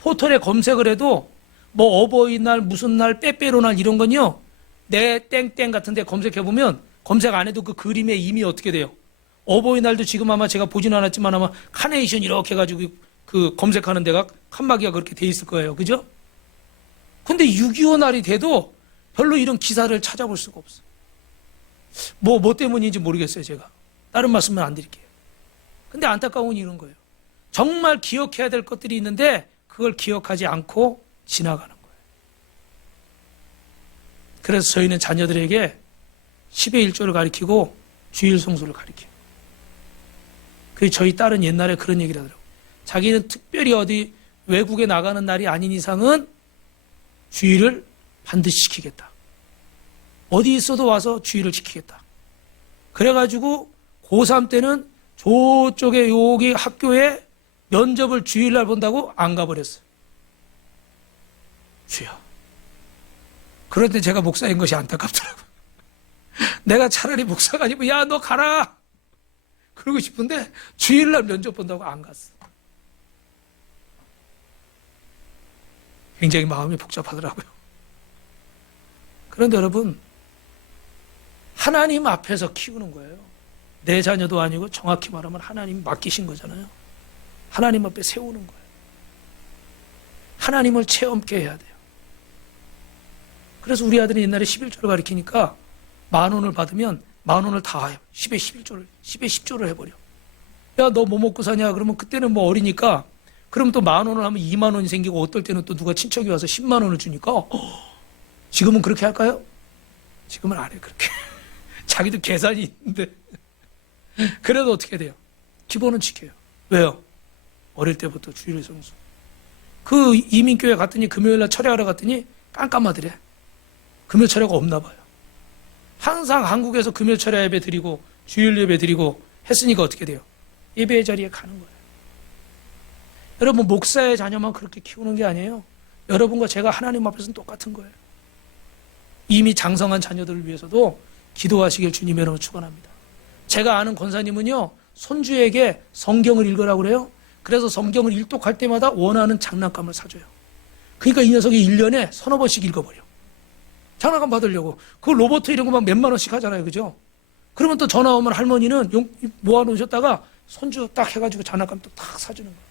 포털에 검색을 해도 뭐 어버이날 무슨 날 빼빼로날 이런 건요 내 땡땡 같은데 검색해보면 검색 안 해도 그 그림에 이미 어떻게 돼요? 어버이날도 지금 아마 제가 보진 않았지만 아마 카네이션 이렇게 해가지고 그 검색하는 데가 칸막이가 그렇게 돼 있을 거예요. 그죠? 근데 6.25 날이 돼도 별로 이런 기사를 찾아볼 수가 없어요. 뭐 때문인지 모르겠어요, 제가. 다른 말씀은 안 드릴게요. 근데 안타까운 건 이런 거예요. 정말 기억해야 될 것들이 있는데 그걸 기억하지 않고 지나가는 거예요. 그래서 저희는 자녀들에게 10의 1조를 가르치고 주일 성수를 가르쳐요. 그 저희 딸은 옛날에 그런 얘기를 하더라고요. 자기는 특별히 어디 외국에 나가는 날이 아닌 이상은 주일을 반드시 지키겠다. 어디 있어도 와서 주일을 지키겠다. 그래가지고 고3 때는 저쪽에 여기 학교에 면접을 주일날 본다고 안 가버렸어요. 주여. 그런데 제가 목사인 것이 안타깝더라고요. 내가 차라리 목사가 아니고 야 너 가라 그러고 싶은데 주일날 면접 본다고 안 갔어. 굉장히 마음이 복잡하더라고요. 그런데 여러분 하나님 앞에서 키우는 거예요. 내 자녀도 아니고 정확히 말하면 하나님이 맡기신 거잖아요. 하나님 앞에 세우는 거예요. 하나님을 체험케 해야 돼요. 그래서 우리 아들이 옛날에 11조를 가르치니까 10,000원을 받으면 10,000원을 다 해요. 10에 11조를, 10에 10조를 해버려. 야, 너 뭐 먹고 사냐? 그러면 그때는 뭐 어리니까 그럼 또 10,000원을 하면 20,000원이 생기고 어떨 때는 또 누가 친척이 와서 10만 원을 주니까 지금은 그렇게 할까요? 지금은 안 해, 그렇게. 자기도 계산이 있는데. 그래도 어떻게 돼요? 기본은 지켜요. 왜요? 어릴 때부터 주일 성수. 그 이민교회 갔더니 금요일날 철야하러 갔더니 깜깜하더래. 금요 철야가 없나 봐요. 항상 한국에서 금요 철야 예배 드리고 주일 예배 드리고 했으니까 어떻게 돼요? 예배의 자리에 가는 거예요. 여러분 목사의 자녀만 그렇게 키우는 게 아니에요. 여러분과 제가 하나님 앞에서는 똑같은 거예요. 이미 장성한 자녀들을 위해서도 기도하시길 주님의 이름으로 축원합니다. 제가 아는 권사님은요 손주에게 성경을 읽으라고 그래요. 그래서 성경을 일독할 때마다 원하는 장난감을 사줘요. 그러니까 이 녀석이 1년에 서너 번씩 읽어버려. 장난감 받으려고. 그 로봇 이런 거 막 몇만 원씩 하잖아요. 그죠? 그러면 또 전화 오면 할머니는 모아놓으셨다가 손주 딱 해가지고 장난감 또 딱 사주는 거예요.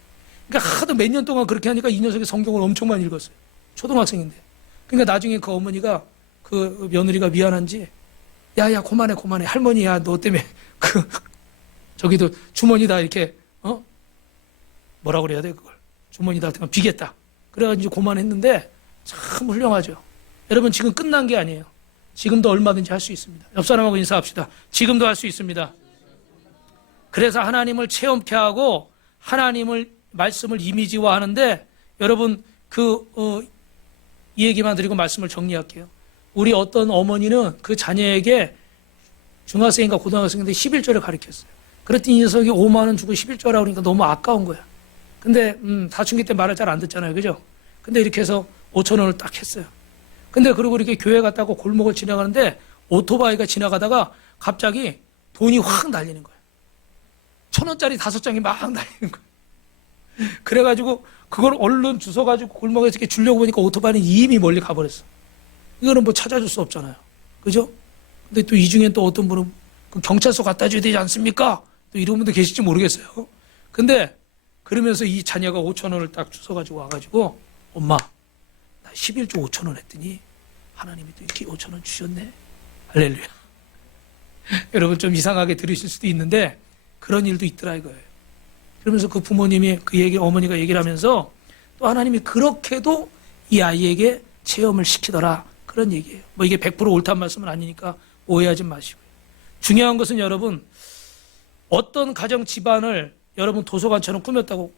그러니까 하도 몇 년 동안 그렇게 하니까 이 녀석이 성경을 엄청 많이 읽었어요. 초등학생인데. 그러니까 나중에 그 어머니가 그 며느리가 미안한지 야야 그만해 할머니야 너 때문에 그 저기도 주머니 다 이렇게 뭐라고 그래야 돼 그걸 주머니 다 비겠다. 그래가지고 그만했는데 참 훌륭하죠. 여러분 지금 끝난 게 아니에요. 지금도 얼마든지 할 수 있습니다. 옆 사람하고 인사합시다. 지금도 할 수 있습니다. 그래서 하나님을 체험케 하고 하나님을 말씀을 이미지화하는데 여러분 이 얘기만 드리고 말씀을 정리할게요. 우리 어떤 어머니는 그 자녀에게 중학생인가 고등학생인데 11조를 가르쳤어요. 그랬더니 이 녀석이 5만 원 주고 11조 하라고 그러니까 너무 아까운 거야. 근데 사춘기 때 말을 잘 안 듣잖아요. 그죠? 근데 이렇게 해서 5천 원을 딱 했어요. 근데 그리고 이렇게 교회 갔다고 골목을 지나가는데 오토바이가 지나가다가 갑자기 돈이 확 날리는 거예요. 1,000원짜리 5장이 막 날리는 거예요. 그래가지고 그걸 얼른 주워가지고 골목에서 이렇게 주려고 보니까 오토바이는 이미 멀리 가버렸어. 이거는 뭐 찾아줄 수 없잖아요. 그죠? 근데 또 이 중엔 또 어떤 분은 경찰서 갖다 줘야 되지 않습니까? 또 이런 분도 계실지 모르겠어요. 근데 그러면서 이 자녀가 5천 원을 딱 주워가지고 와가지고 엄마 나 11조 5천 원 했더니 하나님이 또 이렇게 5천 원 주셨네. 할렐루야. 여러분 좀 이상하게 들으실 수도 있는데 그런 일도 있더라 이거예요. 그러면서 그 부모님이 어머니가 얘기를 하면서 또 하나님이 그렇게도 이 아이에게 체험을 시키더라. 그런 얘기예요. 뭐 이게 100% 옳다는 말씀은 아니니까 오해하지 마시고요. 중요한 것은 여러분 어떤 가정 집안을 여러분 도서관처럼 꾸몄다고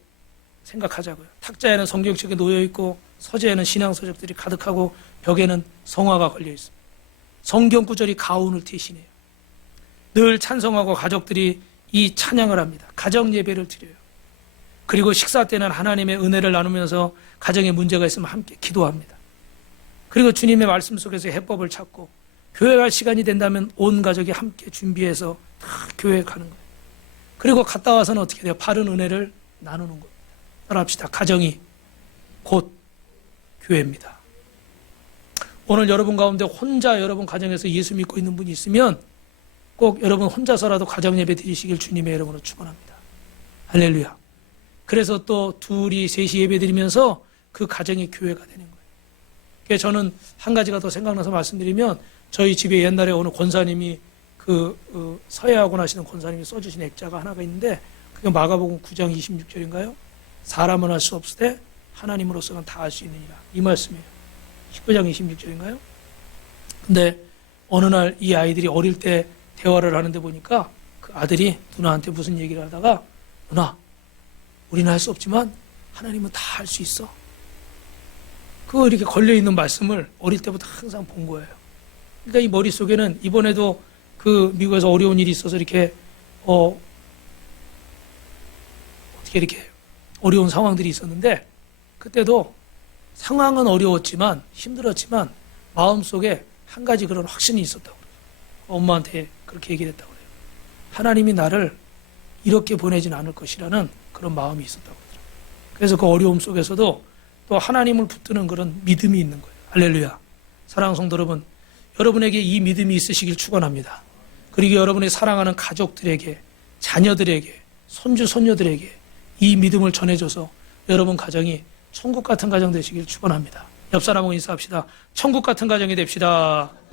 생각하자고요. 탁자에는 성경책이 놓여 있고 서재에는 신앙 서적들이 가득하고 벽에는 성화가 걸려 있습니다. 성경 구절이 가운을 대신해요. 늘 찬송하고 가족들이 이 찬양을 합니다. 가정 예배를 드려요. 그리고 식사 때는 하나님의 은혜를 나누면서 가정에 문제가 있으면 함께 기도합니다. 그리고 주님의 말씀 속에서 해법을 찾고 교회 갈 시간이 된다면 온 가족이 함께 준비해서 다 교회에 가는 거예요. 그리고 갔다 와서는 어떻게 돼요? 바른 은혜를 나누는 겁니다. 따라합시다. 가정이 곧 교회입니다. 오늘 여러분 가운데 혼자 여러분 가정에서 예수 믿고 있는 분이 있으면 꼭 여러분 혼자서라도 가정 예배 드리시길 주님의 이름으로 축원합니다. 할렐루야. 그래서 또 둘이 셋이 예배 드리면서 그 가정이 교회가 되는 거예요. 그래서 저는 한 가지가 더 생각나서 말씀드리면 저희 집에 옛날에 어느 권사님이 서예학원 하시는 권사님이 써주신 액자가 하나가 있는데 그게 마가복음 9장 26절인가요? 사람은 할 수 없을 때 하나님으로서는 다 할 수 있느니라. 이 말씀이에요. 19장 26절인가요? 근데 어느 날 이 아이들이 어릴 때 대화를 하는데 보니까 그 아들이 누나한테 무슨 얘기를 하다가 누나 우리는 할 수 없지만 하나님은 다 할 수 있어. 그거 이렇게 걸려있는 말씀을 어릴 때부터 항상 본 거예요. 그러니까 이 머릿속에는 이번에도 그 미국에서 어려운 일이 있어서 이렇게 어떻게 이렇게 어려운 상황들이 있었는데 그때도 상황은 어려웠지만 힘들었지만 마음속에 한 가지 그런 확신이 있었다고 그래요. 엄마한테 그렇게 얘기를 했다고 그래요. 하나님이 나를 이렇게 보내진 않을 것이라는 그런 마음이 있었다고 그래요. 그래서 그 어려움 속에서도 또 하나님을 붙드는 그런 믿음이 있는 거예요. 할렐루야. 사랑하는 성도 여러분, 여러분에게 이 믿음이 있으시길 축원합니다. 그리고 여러분의 사랑하는 가족들에게, 자녀들에게, 손주, 손녀들에게 이 믿음을 전해줘서 여러분 가정이 천국 같은 가정 되시길 축원합니다. 옆 사람하고 인사합시다. 천국 같은 가정이 됩시다.